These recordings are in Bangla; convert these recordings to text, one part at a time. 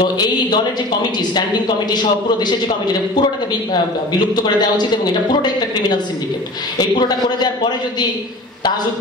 তো এই দলের যে কমিটি, স্ট্যান্ডিং কমিটি সহ পুরো দেশের যে কমিটি, পুরোটাকে বিলুপ্ত করে দেওয়া উচিত এবং এটা পুরোটাই একটা ক্রিমিনাল সিন্ডিকেট। এই পুরোটা করে দেওয়ার পরে যদি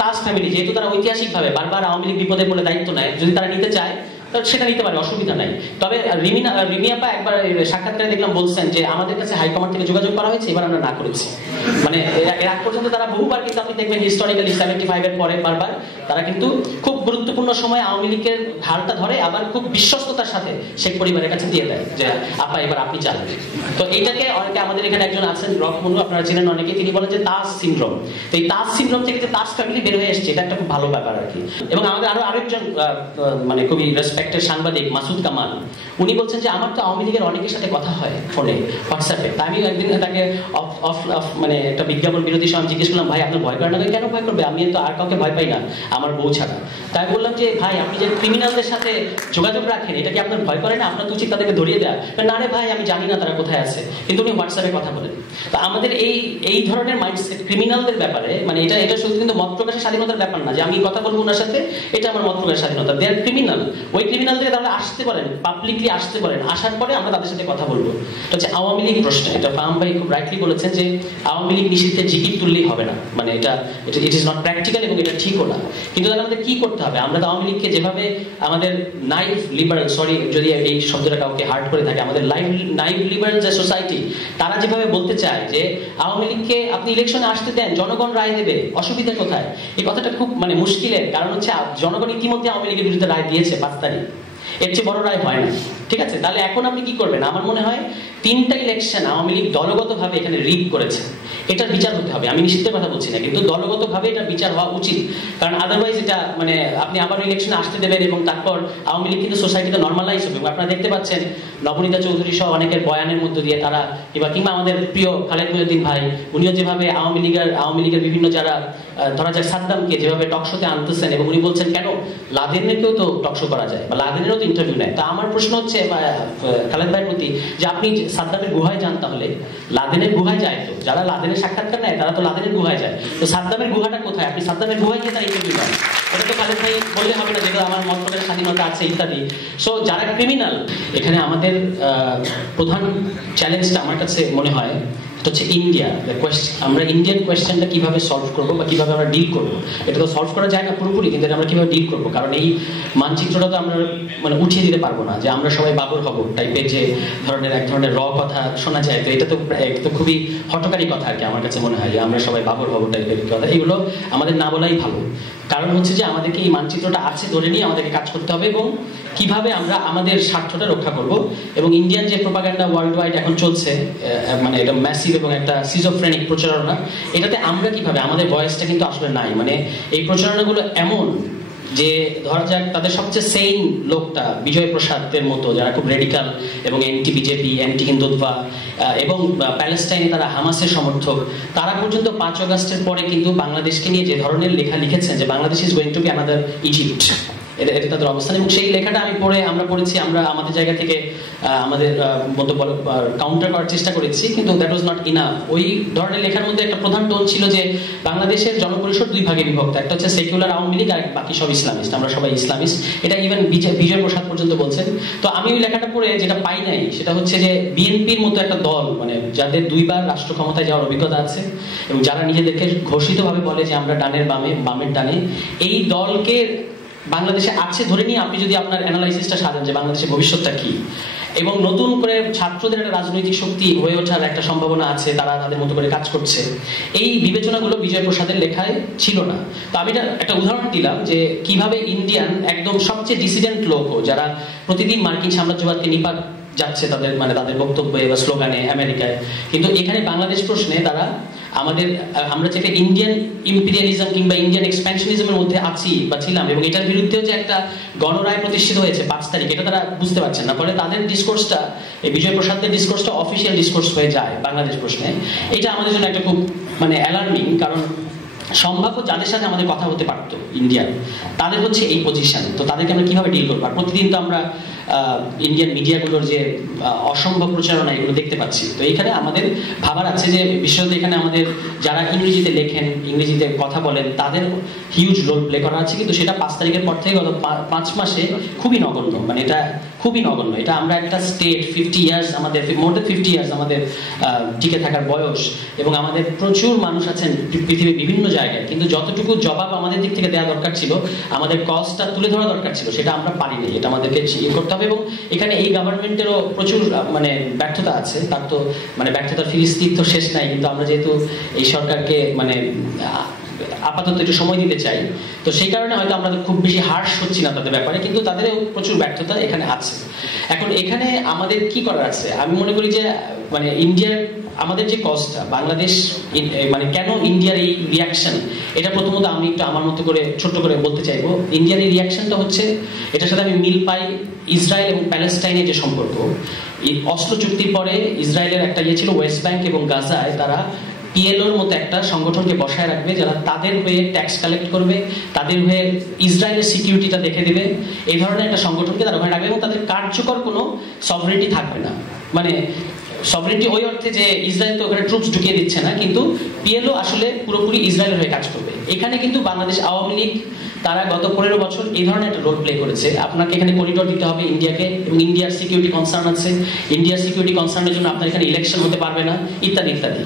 তাজ ফ্যামিলি, যেহেতু তারা ঐতিহাসিকভাবে বারবার আওয়ামী লীগ বিপদে পড়লে দায়িত্ব নেয়, যদি তারা নিতে চায় সেটা নিতে পারে, অসুবিধা নাই। তবে রিমিয়াপা একবার সাক্ষাৎকারে দেখলাম বলছেন যে আমাদের কাছে হাইকমান্ড থেকে যোগাযোগ করা হয়েছে, এবার আমরা না করেছি। মানে এর আগ পর্যন্ত তারা বহুবার, কিন্তু আপনি দেখবেন হিস্টোরিক্যালি 75 এর পরে বারবার তারা কিন্তু খুব গুরুত্বপূর্ণ সময় আওয়ামী লীগের হালটা ধরে, আবার খুব বিশ্বস্ততার সাথে শেখ পরিবারের কাছে দিয়ে দেয় যে আপা এবার আপনি চালান। তো এইটাকে অনেকে, আমাদের এখানে একজন আছেন রকমনু, আপনারা চিনেন অনেকে, তিনি বলেন যে তাজ সিনড্রোম। তো এই তাজ সিনড্রোম থেকে যে তাজ ফ্যামিলি বের হয়ে এসছে, এটা একটা খুব ভালো ব্যাপার আর কি। এবং আমাদের আরেকজন মানে খুবই রেসপেক্টেড সাংবাদিক মাসুদ কামাল, উনি বলছেন যে আমার তো আওয়ামী লীগের অনেকের সাথে কথা হয় ফোনে, হোয়াটসঅ্যাপে। তা আমি একদিন তাকে মানে একটা বিজ্ঞাপন বিরোধী সময় জিজ্ঞেস করলাম, ভাই আপনার ভয় করে না? কেন ভয় করবে, আমি তো আর কাউকে ভয় পাই না, আমার বউ ছাড়া। তাই বললাম যে ভাই আপনি যে ক্রিমিনালদের সাথে যোগাযোগ রাখেন, এটা কি আপনার ভয় করে না? আপনার তো উচিত তাদেরকে ধরিয়ে দেওয়া। না রে ভাই, আমি জানি না তারা কোথায় আছে, কিন্তু উনি হোয়াটসঅ্যাপে কথা বলেন। তো আমাদের এই ধরনের মাইন্ডসেট ক্রিমিনালদের ব্যাপারে, মানে এটা শুধু কিন্তু মত প্রকাশের স্বাধীনতার ব্যাপার না যে আমি কথা বলবো ওনার সাথে, এটা আমার মত প্রকাশের স্বাধীনতা। দে আর ক্রিমিনাল। ওই ক্রিমিনালদের তাহলে আসতে পারেন, পাবলিকলি আসতে পারেন, আসার পরে আমরা তাদের সাথে কথা বলবো। এটা হচ্ছে আওয়ামী লীগ প্রশ্ন। এটা ফাহাম ভাই খুব রাইটলি বলেছেন যে আওয়ামী লীগ নিষিদ্ধের জিকির তুললেই হবে না, মানে এটা ইট ইজ নট প্র্যাকটিক্যাল এবং এটা ঠিকও না। কিন্তু তাহলে আমাদের কি করতে হবে? আমরা তো আওয়ামী লীগকে যেভাবে আমাদের নাইভ লিবারেল, সরি যদি এই শব্দটা কাউকে হার্ট করে থাকে, আমাদের নাইভ লিবারেল যে সোসাইটি, তারা যেভাবে বলতে চায় যে আওয়ামী লীগকে আপনি ইলেকশনে আসতে দেন, জনগণ রায় দেবে, অসুবিধা কোথায়? এই কথাটা খুব মানে মুশকিলের, কারণ হচ্ছে জনগণ ইতিমধ্যে আওয়ামী লীগের বিরুদ্ধে রায় দিয়েছে 5 তারিখ, এর চেয়ে বড় রায় হয় না। ঠিক আছে, তাহলে এখন আপনি কি করবেন? আমার মনে হয় 3টা ইলেকশন আওয়ামী লীগ দলগতভাবে এখানে রিগ করেছে, এটার বিচার হতে হবে। আমি নিষিদ্ধের কথা বলছি না, কিন্তু দলগতভাবে এটা বিচার হওয়া উচিত। কারণ আদারওয়াইজ এটা মানে আপনি আবার ইলেকশনে আসতে দেবেন এবং তারপর আওয়ামী লীগ কিন্তু সোসাইটিতে নর্মালাইজ হবে। আপনারা দেখতে পাচ্ছেন নবনীতা চৌধুরী সহ অনেকের বয়ানের মধ্য দিয়ে তারা, কিংবা আমাদের প্রিয় খালেদ মহিউদ্দিন ভাই, উনিও যেভাবে আওয়ামী লীগের বিভিন্ন যারা, ধরা যাক সাদ্দামকে যেভাবে টকশোতে আনতেছেন, এবং উনি বলছেন কেন লাদেনেরকেও তো টকশো করা যায়, বা লাদেনেরও তো ইন্টারভিউ নেয়। তা আমার প্রশ্ন হচ্ছে খালেদ ভাইয়ের প্রতি যে আপনি সাদ্দামের গুহায় যান, তাহলে লাদেনের গুহায় যায় তো, যারা লাদেনের সাক্ষাৎকার নেয় তারা তো লাদেনের গুহায় যায়, তো সাদ্দামের গুহাটা কোথায়? আপনি সাদ্দামের গুহায় গিয়ে তার ইন্টারভিউ নেন, এটা তো খালেদ ভাই বললে হবে না যেগুলো আমার মত প্রকাশের স্বাধীনতা আছে ইত্যাদি। সো যারা ক্রিমিনাল, এখানে আমাদের প্রধান চ্যালেঞ্জটা আমার কাছে মনে হয় এটা হচ্ছে ইন্ডিয়া। আমরা ইন্ডিয়ান কোয়েশ্চেনটা কিভাবে সলভ করবো বা কিভাবে আমরা ডিল করবো, এটা তো সলভ করা যায় না পুরোপুরি, কিন্তু এটা আমরা কিভাবে ডিল করবো। কারণ এই মানচিত্রটা তো আমরা মানে উঠিয়ে দিতে পারবো না যে আমরা সবাই বাবর হবো টাইপের যে এক ধরনের কথা শোনা যায়। তো এটা তো খুবই হঠকারী কথা আর কি, আমার কাছে মনে হয় যে আমরা সবাই বাবর হবো টাইপের কথা, এগুলো আমাদের না বলাই ভালো। কারণ হচ্ছে যে আমাদেরকে এই মানচিত্রটা আছে ধরে নিয়ে আমাদেরকে কাজ করতে হবে, এবং কিভাবে আমরা আমাদের স্বার্থটা রক্ষা করব। এবং ইন্ডিয়ান যে প্রোপাগান্ডা ওয়ার্ল্ড ওয়াইড এখন চলছে, মানে এটা ম্যাসিভ এবং একটা সিজোফ্রেনিক প্রচারণা, এটাতে আমরা কিভাবে, আমাদের ভয়েসটা কিন্তু আসলে নাই। মানে এই প্রচারণাগুলো এমন যে ধরা যাক তাদের সবচেয়ে সেইন লোকটা বিজয় প্রসাদের মতো, যারা খুব রেডিকাল এবং অ্যান্টি বিজেপি, অ্যান্টি হিন্দুত্বা এবং প্যালেস্টাইনে তারা হামাসের সমর্থক, তারা পর্যন্ত 5 আগস্টের পরে কিন্তু বাংলাদেশকে নিয়ে যে ধরনের লেখা লিখেছেন যে Bangladesh is going to B another Egypt, এটা তাদের অবস্থান। এবং সেই লেখাটা আমরা পড়েছি, আমরা আমাদের জায়গা থেকে আমাদের মন্তব্য কাউন্টার করার চেষ্টা করেছি, কিন্তু দ্যাট ওয়াজ নট ইনাফ। ওই ধরনের লেখার মধ্যে একটা প্রধান টোন ছিল যে বাংলাদেশের জনপরিষদ 2 ভাগে বিভক্ত, একটা হচ্ছে সেকুলার আওয়ামী লীগ আর বাকি সব ইসলামিস্ট, আমরা সবাই ইসলামিস্ট, এটা ইভেন বিজয় প্রসাদ পর্যন্ত বলছেন। তো আমি ওই লেখাটা পড়ে যেটা পাই নাই সেটা হচ্ছে যে বিএনপির মতো একটা দল, মানে যাদের 2বার রাষ্ট্র ক্ষমতায় যাওয়ার অভিজ্ঞতা আছে এবং যারা নিজেদেরকে ঘোষিতভাবে বলে যে আমরা ডানের বামের ডানে, এই দলকে বাংলাদেশে আছে ধরে নিয়ে আপনি যদি আপনার অ্যানালাইসিসটা সাজান যে বাংলাদেশের ভবিষ্যৎটা কি, এবং নতুন করে ছাত্রদের একটা রাজনৈতিক শক্তি হয়ে ওঠার একটা সম্ভাবনা আছে, তারা তাদের মতো করে কাজ করছে, এই বিবেচনাগুলো বিজয় প্রসাদের লেখায় ছিল না। তো আমি একটা উদাহরণ দিলাম যে কিভাবে ইন্ডিয়ান একদম সবচেয়ে ডিসিডেন্ট লোকও, যারা প্রতিদিন মার্কিন সাম্রাজ্যবাদকে নিপাত যাচ্ছে তাদের বক্তব্যে বা স্লোগানে আমেরিকায়, কিন্তু এখানে বাংলাদেশ প্রশ্নে তারা আমরা যেটা ইন্ডিয়ান ইম্পিরিয়ালিজম কিংবা ইন্ডিয়ান এক্সপ্যানশনিজমের মধ্যে আছি বা ছিলাম, এবং এটার বিরুদ্ধেও যে একটা গণরায় প্রতিষ্ঠিত হয়েছে 5 তারিখ, এটা তারা বুঝতে পারছেন না। ফলে তাদের ডিসকোর্সটা, এই বিজয় প্রসাদের ডিসকোর্সটা অফিসিয়াল ডিসকোর্স হয়ে যায় বাংলাদেশ প্রশ্নে। এটা আমাদের জন্য একটা খুব মানে অ্যালার্মিং, কারণ সম্ভাব্য যাদের সাথে আমাদের কথা হতে পারতো ইন্ডিয়ান, তাদের হচ্ছে এই পজিশন। তো তাদেরকে আমরা কিভাবে ডিল করবো? আর প্রতিদিন তো আমরা ইন্ডিয়ান মিডিয়াগুলোর যে অসম্ভব প্রচারণা, এগুলো দেখতে পাচ্ছি। তো এইখানে আমাদের ভাবার আছে যে বিশেষত এখানে আমাদের যারা ইংরেজিতে লেখেন, ইংরেজিতে কথা বলেন, তাদের হিউজ রোল প্লে করা আছে, কিন্তু সেটা 5 তারিখের পর থেকে গত 5 মাসে খুবই নগণ্য। মানে এটা খুবই নগণ্য। এটা আমরা একটা স্টেট 50 ইয়ার্স, আমাদের মোর দেন 50 ইয়ার্স আমাদের টিকে থাকার বয়স, এবং আমাদের প্রচুর মানুষ আছেন পৃথিবীর বিভিন্ন জায়গায়, কিন্তু যতটুকু জবাব আমাদের দিক থেকে দেওয়া দরকার ছিল, আমাদের কজটা তুলে ধরা দরকার ছিল, সেটা আমরা পারিনি। এটা আমাদেরকে ইয়ে করতে হবে। এবং এখানে এই গভর্নমেন্টেরও প্রচুর মানে ব্যর্থতা আছে। তার তো মানে ব্যর্থতার ফিরিস্তির তো শেষ নাই, কিন্তু আমরা যেহেতু এই সরকারকে মানে আপাতত একটু সময় দিতে চাই, তো সেই কারণে হয়তো আমরা খুব বেশি হার্শ হচ্ছি না তাদের ব্যাপারে, কিন্তু তাদেরও প্রচুর ব্যর্থতা এখানে আছে। এখন এখানে আমাদের কি করার আছে? আমি মনে করি যে মানে ইন্ডিয়ার আমাদের যে কজটা, বাংলাদেশ মানে কেন ইন্ডিয়ার এই রিয়াকশন, এটা প্রথমত আমি একটু আমার মতো করে ছোট্ট করে বলতে চাইবো। ইন্ডিয়ার এই রিয়াকশনটা হচ্ছে, এটার সাথে আমি মিল পাই ইসরায়েল এবং প্যালেস্টাইনের যে সম্পর্ক। এই অস্ত্র চুক্তির পরে ইসরায়েলের একটা ইয়ে ছিল, ওয়েস্ট ব্যাংক এবং গাজায় তারা পিএলওর মতো একটা সংগঠনকে বসায় রাখবে, যারা তাদের হয়ে ট্যাক্স কালেক্ট করবে, তাদের হয়ে ইসরায়েলের সিকিউরিটিটা দেখে দেবে। এই ধরনের একটা সংগঠনকে তারা ওখানে রাখবে এবং তাদের কার্যকর কোনো সভরেনিটি থাকবে না। মানে সভরেনিটি ওই অর্থে যে ইসরায়েল তো ওখানে ট্রুপস ঢুকিয়ে দিচ্ছে না, কিন্তু পিএলও আসলে পুরোপুরি ইসরায়েলের হয়ে কাজ করবে। এখানে কিন্তু বাংলাদেশ আওয়ামী লীগ তারা গত 15 বছর এই ধরনের একটা রোল প্লে করেছে। আপনাকে এখানে করিডোর দিতে হবে ইন্ডিয়াকে, এবং ইন্ডিয়ার সিকিউরিটি কনসার্ন আছে, ইন্ডিয়ার সিকিউরিটি কনসার্নের জন্য আপনার এখানে ইলেকশন হতে পারবে না, ইত্যাদি ইত্যাদি।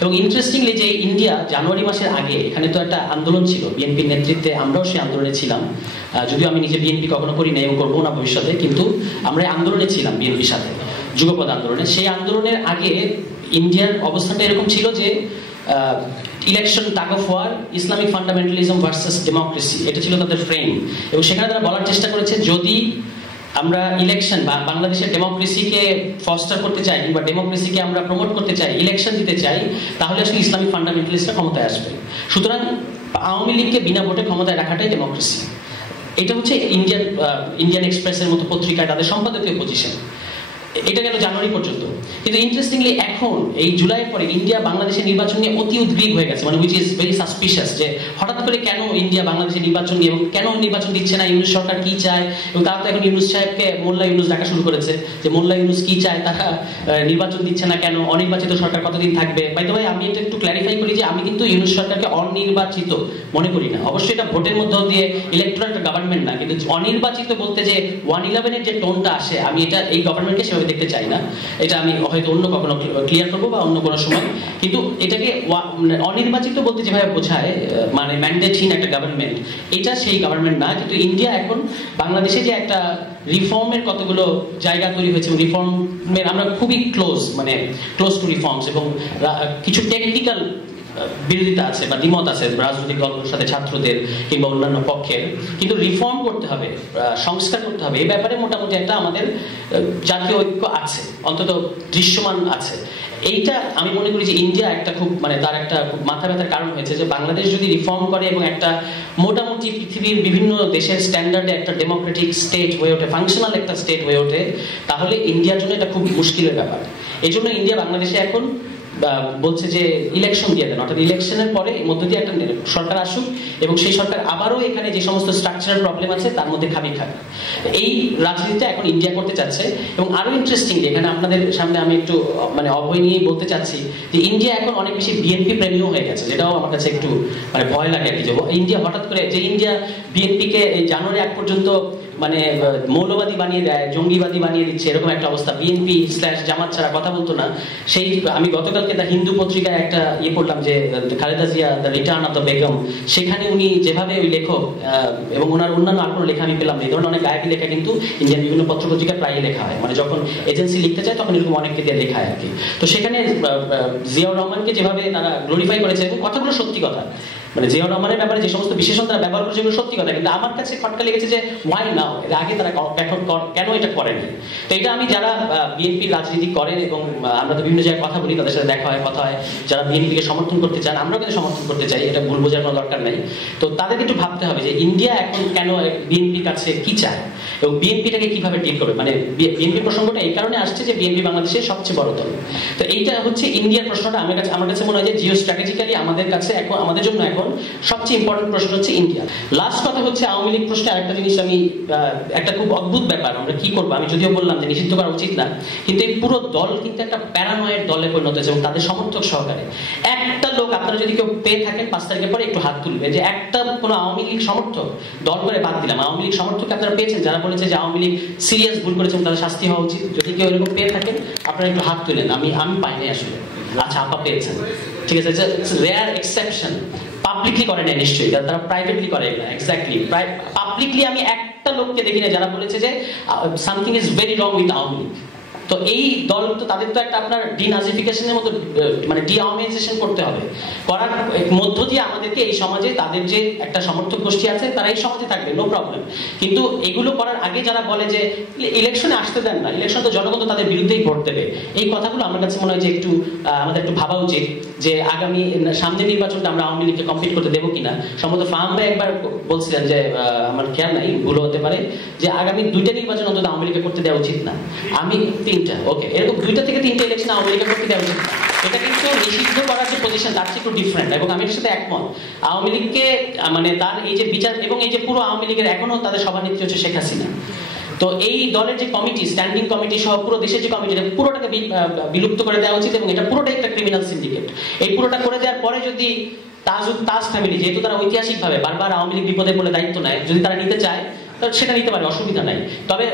এবং ইন্টারেস্টিংলি যে ইন্ডিয়া জানুয়ারি মাসের আগে এখানে তো একটা আন্দোলন ছিল বিএনপির নেতৃত্বে, আমরাও সেই আন্দোলনে ছিলাম, যদিও আমি নিজে বিএনপি কখনো করি না এবং করবো না ভবিষ্যতে, কিন্তু আমরা আন্দোলনে ছিলাম বিএনপির সাথে, যুগপৎ আন্দোলনে। সেই আন্দোলনের আগে ইন্ডিয়ার অবস্থানটা এরকম ছিল যে election, tug of war, Islamic fundamentalism versus democracy, এটা ছিল তাদের ফ্রেম। এবং সেখানে তারা বলার চেষ্টা করেছে, যদি আমরা ইলেকশন বা বাংলাদেশের ডেমোক্রেসিকে ফস্টার করতে চাই, কিংবা ডেমোক্রেসিকে আমরা প্রমোট করতে চাই, ইলেকশন দিতে চাই, তাহলে আসলে ইসলামিক ফান্ডামেন্টালিস্টরা ক্ষমতায় আসবে। সুতরাং আওয়ামী লীগকে বিনা ভোটে ক্ষমতায় রাখাটাই ডেমোক্রেসি। এটা হচ্ছে ইন্ডিয়ান এক্সপ্রেসের মতো পত্রিকায় তাদের সম্পাদকীয় পজিশন। এটা গেল জানুয়ারি পর্যন্ত। কিন্তু ইন্টারেস্টিংলি এখন এই জুলাইয়ের পরে ইন্ডিয়া বাংলাদেশের নির্বাচন নিয়ে অতি উদ্গ্রীব হয়ে গেছে, মানে উইচ ইজ ভেরি সাসপিশিয়াস, যে হঠাৎ করে কেন ইন্ডিয়া বাংলাদেশের নির্বাচন নিয়ে, এবং কেন নির্বাচন দিচ্ছে না, ইউনূস সরকার কি চায়। এবং তারা তো এখন ইউনূস সাহেবকে মোল্লা ইউনূস ডাকা শুরু করেছে, যে মোল্লা ইউনূস কি চায়, তারা নির্বাচন দিচ্ছে না কেন, অনির্বাচিত সরকার কতদিন থাকবে। বাই দ্য ওয়ে, আমি এটা একটু ক্ল্যারিফাই করি যে আমি কিন্তু ইউনূস সরকারকে অনির্বাচিত মনে করি না। অবশ্যই এটা ভোটের মধ্যে দিয়ে ইলেকট্রাল একটা গভর্নমেন্ট না, কিন্তু অনির্বাচিত বলতে যে 111-এর যে টোনটা আসে, আমি এটা এই গভর্নমেন্টকে সেভাবে দেখতে চাই না। এটা আমি হয়তো অন্য কখনো ক্লিয়ার করবো বা অন্য কোনো সময়। কিন্তু এটাকে অনির্বাচিত বলতে যেভাবে বোঝায়, মানে ম্যান্ডেটহীন একটা গভর্নমেন্ট, এটা সেই গভর্নমেন্ট না। কিন্তু ইন্ডিয়া এখন বাংলাদেশে যে একটা রিফর্মের কতগুলো জায়গা তৈরি হয়েছে, রিফর্মের আমরা খুবই ক্লোজ টু রিফর্মস, এবং কিছু টেকনিক্যাল বিরোধিতা আছে বা দ্বিমত আছে রাজনৈতিক দলগুলোর সাথে, ছাত্রদের কিংবা অন্যান্য পক্ষের, কিন্তু রিফর্ম করতে হবে, সংস্কার করতে হবে। এই ব্যাপারে মোটামুটি একটা আমাদের জাতীয় ঐক্য আছে, অন্তত দৃশ্যমান আছে। এইটা আমি মনে করি যে ইন্ডিয়া একটা খুব তার একটা খুব মাথা ব্যথার কারণ হয়েছে, যে বাংলাদেশ যদি রিফর্ম করে এবং একটা মোটামুটি পৃথিবীর বিভিন্ন দেশের স্ট্যান্ডার্ডে একটা ডেমোক্রেটিক স্টেট হয়ে ওঠে, ফাংশনাল একটা স্টেট হয়ে ওঠে, তাহলে ইন্ডিয়ার জন্য এটা খুব মুশকিলের ব্যাপার। এই জন্য ইন্ডিয়া বাংলাদেশে এখন বলছে যে ইলেকশন দিয়ে দেন, অর্থাৎ ইলেকশনের পরে এর মধ্যে দিয়ে একটা সরকার আসুক, এবং সেই সরকার আবারও এখানে যে সমস্ত স্ট্রাকচারাল প্রবলেম আছে তার মধ্যে খাবি খাবে। এই রাজনীতিটা এখন ইন্ডিয়া করতে চাচ্ছে। এবং আরো ইন্টারেস্টিং, এখানে আপনাদের সামনে আমি একটু অভয় নিয়ে বলতে চাচ্ছি যে ইন্ডিয়া এখন অনেক বেশি বিএনপি প্রেমীও হয়ে গেছে, যেটাও আমার কাছে একটু ভয় লাগে আর কি। যে ইন্ডিয়া হঠাৎ করে, যে ইন্ডিয়া বিএনপিকে এই জানুয়ারি আগ পর্যন্ত মৌলবাদী বানিয়ে দেয়, জঙ্গিবাদী বানিয়ে দিচ্ছে, এরকম একটা অবস্থা, বিএনপি/জামাত ছাড়া কথা বলতো না। সেই আমি গতকালকে দ্য হিন্দু পত্রিকায় একটা পড়লাম, যে Khaleda Zia the return of the Begum, সেখানে উনি যেভাবে ওই লেখক এবং ওনার অন্যান্য আর কোনো লেখা আমি পেলাম, এই ধরনের অনেক গায়কের লেখা কিন্তু ইন্ডিয়ান বিভিন্ন পত্রপত্রিকায় প্রায়ই লেখা হয়, যখন এজেন্সি লিখতে চায় তখন এরকম অনেককে দিয়ে লেখা হয় আর কি। তো সেখানে জিয়াউর রহমানকে যেভাবে তারা গ্লোরিফাই করেছে, এবং কথাগুলো সত্যি কথা, জিয়াউর রহমানের ব্যাপারে যে সমস্ত বিশেষণ তারা ব্যবহার করেছে এগুলো সত্যি কথা, কিন্তু আমার কাছে খটকা লেগেছে যে ওয়াই নাও, এর আগে তারা কেন এটা করেনি। তো এটা আমি যারা বিএনপির রাজনীতি করেন, এবং আমরা তো বিভিন্ন জায়গায় কথা বলি, তাদের সাথে দেখা হয়, কথা হয়, যারা বিএনপিকে সমর্থন করতে চান, আমরাও কিন্তু সমর্থন করতে চাই, এটা ভুল বোঝার কোনো দরকার নাই। তো তাদেরকে একটু ভাবতে হবে যে ইন্ডিয়া এখন কেন বিএনপির কাছে কি চায়, এবং বিএনপিটাকে কিভাবে ডিল করবে। বিএনপি প্রসঙ্গটা এই কারণে আসছে যে বিএনপি বাংলাদেশের সবচেয়ে বড় দল। তো এইটা হচ্ছে ইন্ডিয়ার প্রশ্নটা। আমার কাছে মনে হয় যে জিও স্ট্র্যাটেজিক্যালি আমাদের কাছে এখন, আমাদের জন্য এখন এখন সবচেয়ে ইম্পর্টেন্ট প্রশ্ন হচ্ছে ইন্ডিয়া। লাস্ট কথা হচ্ছে আওয়ামী লীগ প্রশ্নে আরেকটা জিনিস আমি একটা খুব অদ্ভুত ব্যাপার, আমরা কি করবো, আমি যদিও বললাম যে নিষিদ্ধ করা উচিত না, কিন্তু এই পুরো দল কিন্তু একটা প্যারানয়েড দলে পরিণত হয়েছে এবং তাদের সমর্থক সহকারে। একটা লোক, আপনারা যদি কেউ পেয়ে থাকেন 5 তারিখের পরে একটু হাত তুলবে যে একটা কোনো আওয়ামী লীগ সমর্থক, দল করে বাদ দিলাম, আওয়ামী লীগ সমর্থক আপনারা পেয়েছেন যারা বলেছে যে আওয়ামী লীগ সিরিয়াস ভুল করেছেন, তাদের শাস্তি হওয়া উচিত? যদি কেউ এরকম পেয়ে থাকেন আপনারা একটু হাত তুলেন। আমি পাইনি আসলে। আচ্ছা, আপা পেয়েছেন, ঠিক আছে। Rare exception. পাবলিকলি করে না নিশ্চয়ই, তারা প্রাইভেটলি করে না। এক্স্যাক্টলি, পাবলিকলি আমি একটা লোককে দেখি না যারা বলেছে যে something is very wrong with Awami League. তো এই দল তো তাদের তো একটা আপনার ডিনাজিফিকেশনের মতো, মানে ডিআওয়ামাইজেশন করতে হবে। করার মধ্য দিয়ে আমাদেরকে এই সমাজে তাদের যে একটা সমর্থক গোষ্ঠী আছে তারা এই সমাজে থাকবে, নো প্রবলেম। কিন্তু এগুলো করার আগে যারা বলে যে ইলেকশনে আসতে দেন না, ইলেকশন তো জনগণ তো তাদের বিরুদ্ধেই ভোট দেবে, এই কথাগুলো আমার কাছে মনে হয় যে একটু আমাদের একটু ভাবা উচিত যে আগামী সামনে নির্বাচনটা আমরা আওয়ামী লীগকে কমপ্লিট করতে দেবো কিনা। সম্ভবত ফাহাম ভাই একবার বলছিলেন যে আমার খেয়াল নাই, ভুল হতে পারে, যে আগামী 2টা নির্বাচন অন্তত আওয়ামী লীগকে করতে দেওয়া উচিত না। আমি 3টা, ওকে, এরকম 2টা থেকে 3টা ইলেকশন আওয়ামী লীগকে করতে দেওয়া উচিত না। এটা কিন্তু নিষিদ্ধ করার যে পজিশন তার চেয়ে একটু ডিফারেন্ট, এবং আমি এর সাথে একমত। আওয়ামী লীগকে মানে তার এই যে বিচার, এবং এই যে পুরো আওয়ামী লীগের এখনো তাদের সভানেত্রী হচ্ছে শেখ হাসিনা। তো এই দলের যে কমিটি, স্ট্যান্ডিং কমিটি সহ পুরো দেশের যে কমিটি, পুরোটাকে বিলুপ্ত করে দেওয়া উচিত, এবং এটা পুরোটাই একটা ক্রিমিনাল সিন্ডিকেট। এই পুরোটা করে দেওয়ার পরে যদি তাজ ফ্যামিলি, যেহেতু তারা ঐতিহাসিকভাবে বারবার আওয়ামী লীগ বিপদে পড়লে দায়িত্ব নেয়, যদি তারা নিতে চায় সেটা নিতে পারে, অসুবিধা নাই। তবে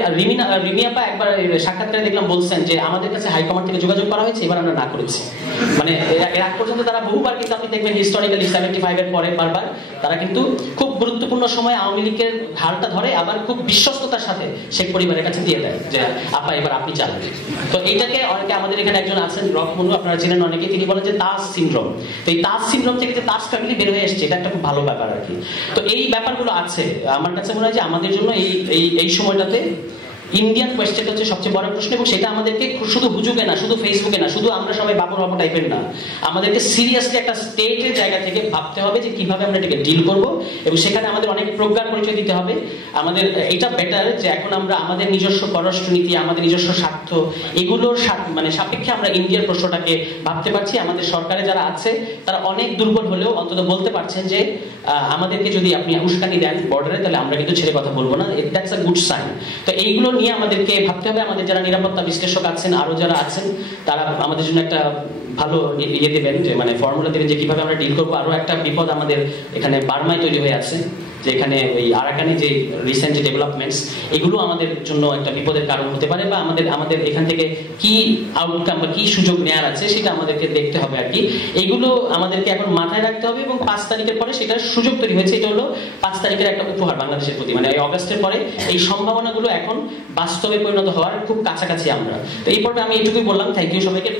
রিমিয়াপা একবার সাক্ষাৎকারে দেখলাম বলছেন যে আমাদের কাছে হাইকমান্ড থেকে যোগাযোগ করা হয়েছে, এবার আমরা না করেছি। মানে এর আগ পর্যন্ত তারা বহুবার, কিন্তু আপনি দেখবেন হিস্টোরিক্যালি 75 এর পরে বারবার তারা কিন্তু খুব গুরুত্বপূর্ণ সময় আওয়ামী লীগের হালটা ধরে, আবার খুব বিশ্বস্ততার সাথে শেখ পরিবারের কাছে দিয়ে দেয় যে আপা এবার আপনি চালান। তো এইটাকে অনেকে, আমাদের এখানে একজন আছেন রকমনু, আপনারা চিনেন অনেকে, তিনি বলেন যে তাজ সিনড্রোম। তো এই তাজ সিনড্রোম থেকে যে তাজ ফ্যামিলি বের হয়ে এসছে, এটা একটা খুব ভালো ব্যাপার আর কি। তো এই ব্যাপারগুলো আছে। আমার কাছে মনে হয় যে আমাদের জন্য এই সময়টাতে ইন্ডিয়ান কোয়েশ্চেনটা হচ্ছে সবচেয়ে বড় প্রশ্ন, এবং সেটা আমাদেরকে শুধু হুজুগে না, শুধু ফেসবুকে না, শুধু আমরা সবাই বাবুর বাবু টাইপের না, আমাদেরকে সিরিয়াসলি একটা স্টেটের জায়গা থেকে ভাবতে হবে যে কিভাবে আমরা এটাকে ডিল করব, এবং সেখানে আমাদের অনেক প্রজ্ঞার পরিচয় দিতে হবে। আমাদের এটা বেটার যে এখন আমরা আমাদের নিজস্ব পররাষ্ট্রনীতি, আমাদের নিজস্ব স্বার্থ, এগুলোর মানে সাপেক্ষে আমরা ইন্ডিয়ার প্রশ্নটাকে ভাবতে পারছি। আমাদের সরকারে যারা আছে তারা অনেক দুর্বল হলেও অন্তত বলতে পারছেন যে আমাদেরকে যদি আপনি উস্কানি দেন বর্ডারে, তাহলে আমরা কিন্তু ছেড়ে কথা বলবো না। That's a good sign. তো এইগুলো নিয়ে আমাদেরকে ভাবতে হবে। আমাদের যারা নিরাপত্তা বিশ্লেষক আছেন, আরো যারা আছেন, তারা আমাদের জন্য একটা ভালো ইয়ে দেবেন, যে মানে ফর্মুলা দেবেন যে কিভাবে আমরা ডিল করবো। আরো একটা বিপদ আমাদের এখানে বার্মায় তৈরি হয়ে আছে, যে এখানে ওই আরাকানে যে রিসেন্ট যে ডেভেলপমেন্টস, এগুলো আমাদের জন্য একটা বিপদের কারণ হতে পারে, বা আমাদের এখান থেকে কি আউটকাম বা কি সুযোগ নেওয়ার আছে সেটা আমাদেরকে দেখতে হবে আর কি। এইগুলো আমাদেরকে এখন মাথায় রাখতে হবে, এবং 5 তারিখের পরে সেটার সুযোগ তৈরি হয়েছে। এটা হলো 5 তারিখের একটা উপহার বাংলাদেশের প্রতি, মানে এই অগাস্টের পরে এই সম্ভাবনাগুলো এখন বাস্তবে পরিণত হওয়ার খুব কাছাকাছি আমরা। তো এই পর্বে আমি এইটুকুই বললাম। থ্যাংক ইউ সবাইকে।